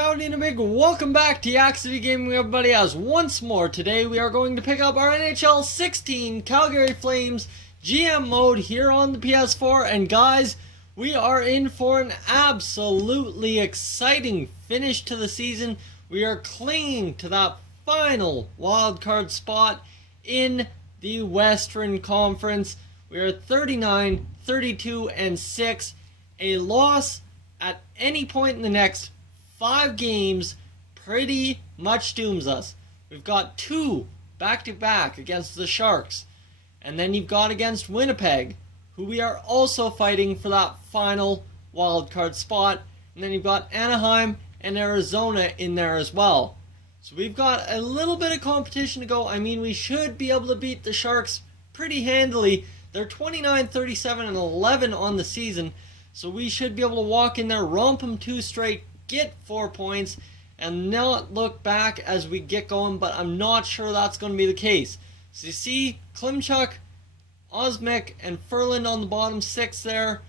howdy, and a big welcome back to Yak-City Gaming, everybody, as once more today we are going to pick up our NHL 16 Calgary Flames GM mode here on the PS4. And guys, we are in for an absolutely exciting finish to the season. We are clinging to that final wildcard spot in the Western Conference. We are 39, 32, and 6. A loss at any point in the next 5 games pretty much dooms us. We've got 2 back-to-back against the Sharks. And then you've got against Winnipeg, who we are also fighting for that final wildcard spot. And then you've got Anaheim and Arizona in there as well. So we've got a little bit of competition to go. I mean, we should be able to beat the Sharks pretty handily. They're 29, 37, and 11 on the season. So we should be able to walk in there, romp them 2 straight, get 4 points, and not look back as we get going, but I'm not sure that's going to be the case. So you see Klimchuk, Osmik, and Ferland on the bottom 6 there,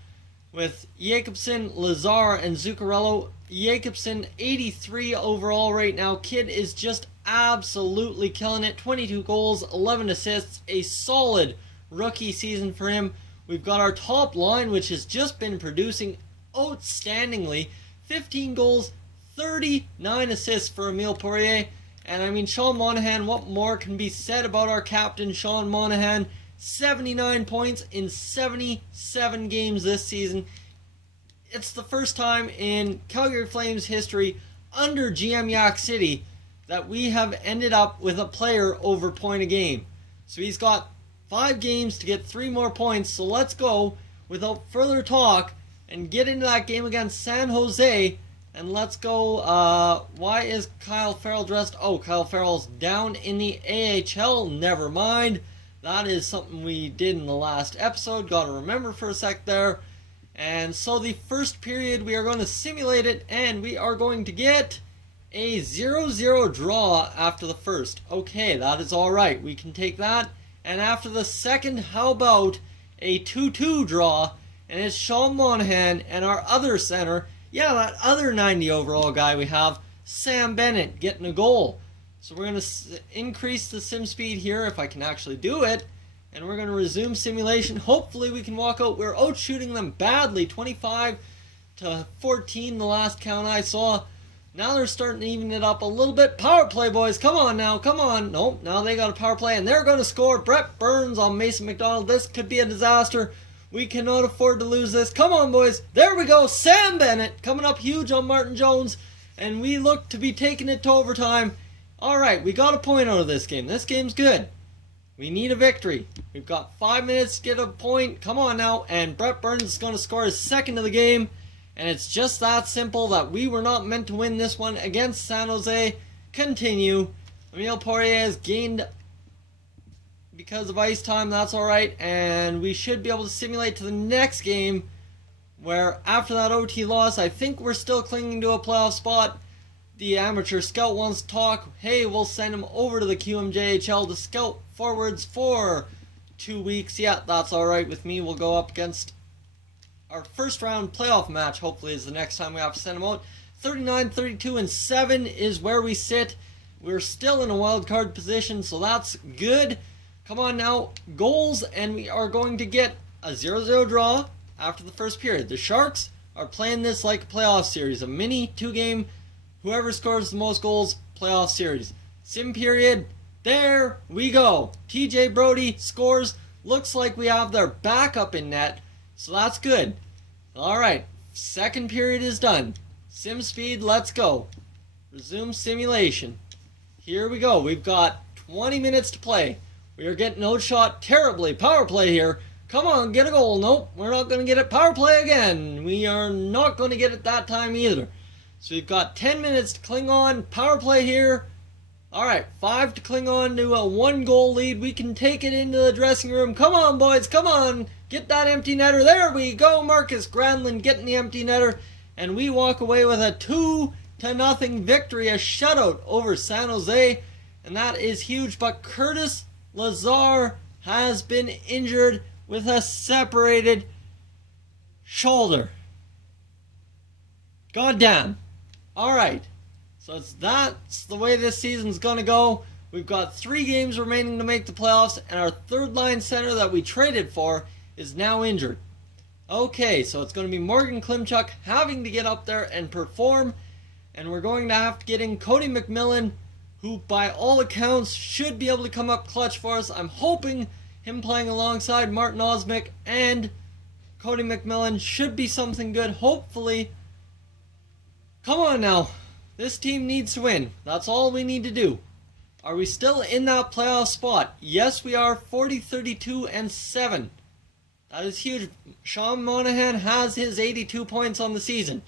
with Jacobson, Lazar, and Zuccarello. Jacobson, 83 overall right now. Kid is just absolutely killing it. 22 goals, 11 assists, a solid rookie season for him. We've got our top line, which has just been producing outstandingly. 15 goals, 39 assists for Emile Poirier. And I mean, Sean Monahan, what more can be said about our captain, Sean Monahan? 79 points in 77 games this season. It's the first time in Calgary Flames history under GM Yak-City that we have ended up with a player over point a game. So he's got 5 games to get 3 more points. So let's go without further talk and get into that game against San Jose. And let's go. Why is Kyle Farrell dressed? Oh, Kyle Farrell's down in the AHL. Never mind. That is something we did in the last episode. Got to remember for a sec there. And so the first period, we are going to simulate it, and we are going to get a 0-0 draw after the first. Okay, that is all right. We can take that. And after the second, how about a 2-2 draw? And it's Sean Monahan and our other center, yeah, that other 90 overall guy we have, Sam Bennett, getting a goal. So we're going to increase the sim speed here if I can actually do it. And we're going to resume simulation. Hopefully we can walk out. We're out shooting them badly, 25-14 the last count I saw. Now they're starting to even it up a little bit. Power play, boys. Come on now. Come on. Nope. Now they got a power play, and they're going to score. Brett Burns on Mason McDonald. This could be a disaster. We cannot afford to lose this. Come on, boys. There we go. Sam Bennett coming up huge on Martin Jones, and we look to be taking it to overtime. All right, we got a point out of this game. This game's good. We need a victory. We've got 5 minutes to get a point. Come on now. And Brett Burns is going to score his second of the game. And it's just that simple that we were not meant to win this one against San Jose. Continue. Emile Poirier has gained because of ice time. That's alright. And we should be able to simulate to the next game, where after that OT loss, I think we're still clinging to a playoff spot. The amateur scout wants to talk. Hey, we'll send him over to the QMJHL to scout forwards for 2 weeks. Yeah, that's alright with me. We'll go up against our first round playoff match, hopefully, is the next time we have to send them out. 39, 32, and 7 is where we sit. We're still in a wild card position, so that's good. Come on now, goals, and we are going to get a 0-0 draw after the first period. The Sharks are playing this like a playoff series, a mini 2-game, whoever scores the most goals, playoff series. Sim period, there we go. TJ Brody scores. Looks like we have their backup in net. So that's good. Alright, second period is done. Sim speed, let's go. Resume simulation. Here we go. We've got 20 minutes to play. We are getting outshot terribly. Power play here. Come on, get a goal. Nope, we're not going to get it. Power play again. We are not going to get it that time either. So we've got 10 minutes to cling on. Power play here. Alright, 5 to cling on to a 1-goal lead. We can take it into the dressing room. Come on, boys, come on. Get that empty netter. There we go. Marcus Granlund getting the empty netter. And we walk away with a 2-0 victory, a shutout over San Jose. And that is huge. But Curtis Lazar has been injured with a separated shoulder. God damn. Alright. So that's the way this season's going to go. We've got 3 games remaining to make the playoffs, and our third line center that we traded for is now injured. Okay, so it's going to be Morgan Klimchuk having to get up there and perform, and we're going to have to get in Cody McMillan, who by all accounts should be able to come up clutch for us. I'm hoping him playing alongside Martin Osmick and Cody McMillan should be something good, hopefully. Come on now. This team needs to win. That's all we need to do. Are we still in that playoff spot? Yes, we are. 40, 32, and 7. That is huge. Sean Monahan has his 82 points on the season.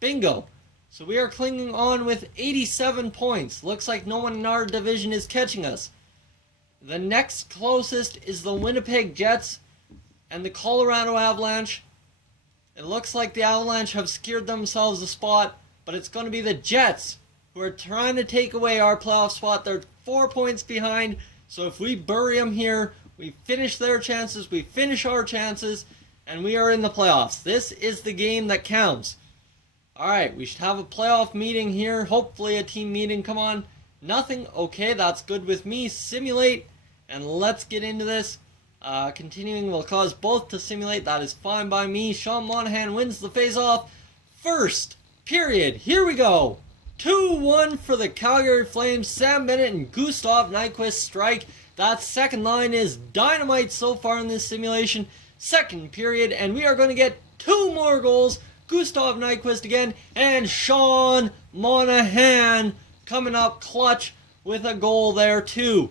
Bingo. So we are clinging on with 87 points. Looks like no one in our division is catching us. The next closest is the Winnipeg Jets and the Colorado Avalanche. It looks like the Avalanche have secured themselves a spot, but it's going to be the Jets who are trying to take away our playoff spot. They're 4 points behind, so if we bury them here, we finish their chances, we finish our chances, and we are in the playoffs. This is the game that counts. Alright, we should have a playoff meeting here, hopefully a team meeting. Come on. Nothing? Okay, that's good with me. Simulate, and let's get into this. Continuing will cause both to simulate. That is fine by me. Sean Monahan wins the face-off. First period. Here we go. 2-1 for the Calgary Flames. Sam Bennett and Gustav Nyquist strike. That second line is dynamite so far in this simulation. Second period, and we are going to get 2 more goals. Gustav Nyquist again, and Sean Monahan coming up clutch with a goal there too.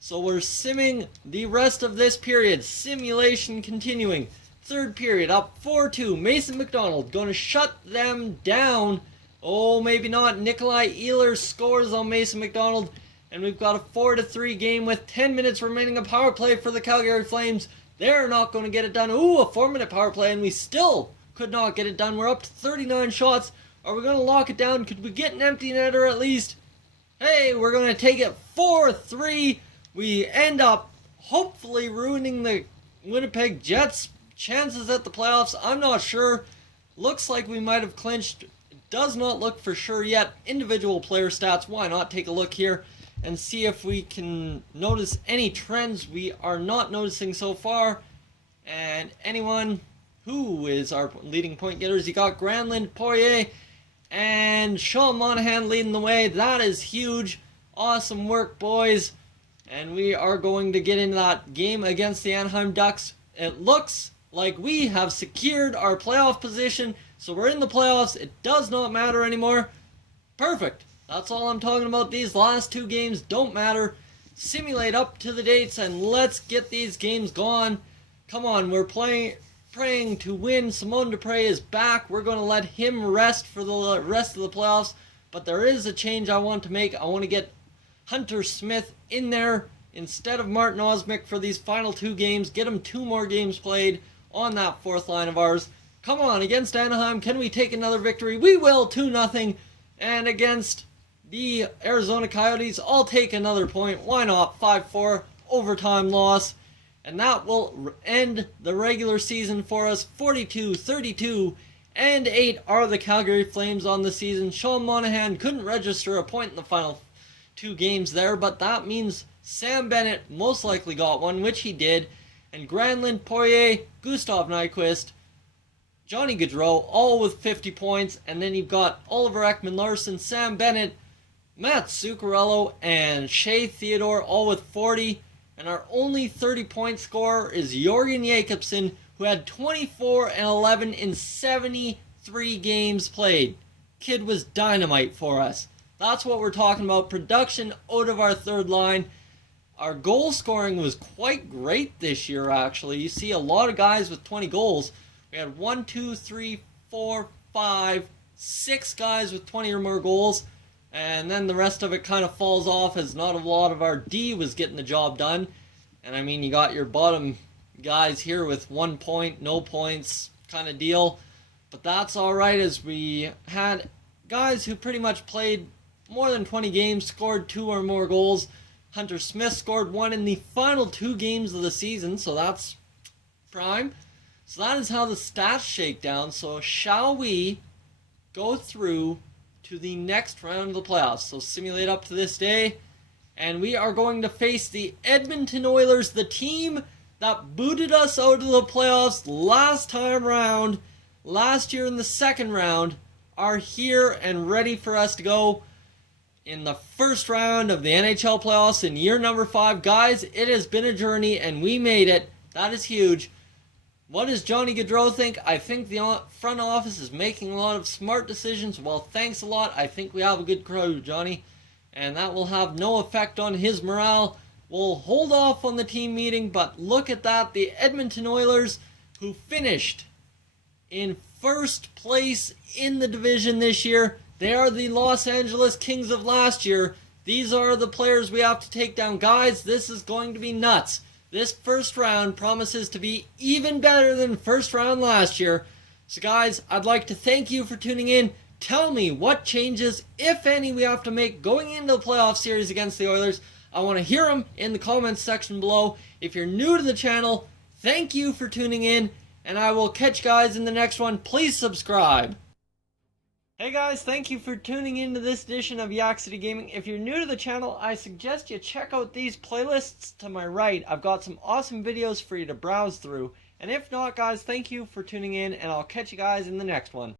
So we're simming the rest of this period. Simulation continuing. Third period, up 4-2. Mason McDonald going to shut them down. Oh, maybe not. Nikolai Ehlers scores on Mason McDonald. And we've got a 4-3 game with 10 minutes remaining. A power play for the Calgary Flames. They're not going to get it done. Ooh, a 4-minute power play, and we still could not get it done. We're up to 39 shots. Are we going to lock it down? Could we get an empty netter at least? Hey, we're going to take it 4-3. We end up hopefully ruining the Winnipeg Jets' chances at the playoffs. I'm not sure. Looks like we might have clinched. Does not look for sure yet. Individual player stats. Why not take a look here and see if we can notice any trends we are not noticing so far. And anyone who is our leading point getters, you got Granlund, Poirier, and Sean Monahan leading the way. That is huge. Awesome work, boys. And we are going to get into that game against the Anaheim Ducks. It looks like we have secured our playoff position, so we're in the playoffs. It does not matter anymore. Perfect. That's all I'm talking about. These last 2 games don't matter. Simulate up to the dates and let's get these games gone. Come on, we're praying to win. Simone Dupre is back. We're going to let him rest for the rest of the playoffs. But there is a change I want to make. I want to get Hunter Smith in there instead of Martin Osmick for these final 2 games. Get him 2 more games played on that 4th line of ours. Come on, against Anaheim, can we take another victory? We will, 2-0. And against the Arizona Coyotes, I'll take another point. Why not? 5-4, overtime loss. And that will end the regular season for us. 42, 32, and 8 are the Calgary Flames on the season. Sean Monahan couldn't register a point in the final 2 games there, but that means Sam Bennett most likely got one, which he did. And Granlund, Poirier, Gustav Nyquist, Johnny Gaudreau, all with 50 points. And then you've got Oliver Ekman-Larsson, Sam Bennett, Matt Zuccarello, and Shea Theodore, all with 40. And our only 30-point scorer is Jorgen Jacobsen, who had 24 and 11 in 73 games played. Kid was dynamite for us. That's what we're talking about. Production out of our third line. Our goal scoring was quite great this year, actually. You see a lot of guys with 20 goals. We had 1, 2, 3, 4, 5, 6 guys with 20 or more goals. And then the rest of it kind of falls off as not a lot of our D was getting the job done. And I mean, you got your bottom guys here with 1 point, no points kind of deal. But that's alright, as we had guys who pretty much played more than 20 games, scored 2 or more goals. Hunter Smith scored 1 in the final 2 games of the season, so that's prime. So that is how the stats shake down. So shall we go through to the next round of the playoffs. So simulate up to this day, and we are going to face the Edmonton Oilers, the team that booted us out of the playoffs last time round, last year in the second round, are here and ready for us to go in the first round of the NHL playoffs in year number 5. Guys, it has been a journey and we made it. That is huge. What does Johnny Gaudreau think? I think the front office is making a lot of smart decisions. Well, thanks a lot. I think we have a good crew, Johnny. And that will have no effect on his morale. We'll hold off on the team meeting, but look at that. The Edmonton Oilers, who finished in first place in the division this year. They are the Los Angeles Kings of last year. These are the players we have to take down. Guys, this is going to be nuts. This first round promises to be even better than first round last year. So guys, I'd like to thank you for tuning in. Tell me what changes, if any, we have to make going into the playoff series against the Oilers. I want to hear them in the comments section below. If you're new to the channel, thank you for tuning in, and I will catch you guys in the next one. Please subscribe. Hey guys, thank you for tuning into this edition of Yak-City Gaming. If you're new to the channel, I suggest you check out these playlists to my right. I've got some awesome videos for you to browse through. And if not, guys, thank you for tuning in, and I'll catch you guys in the next one.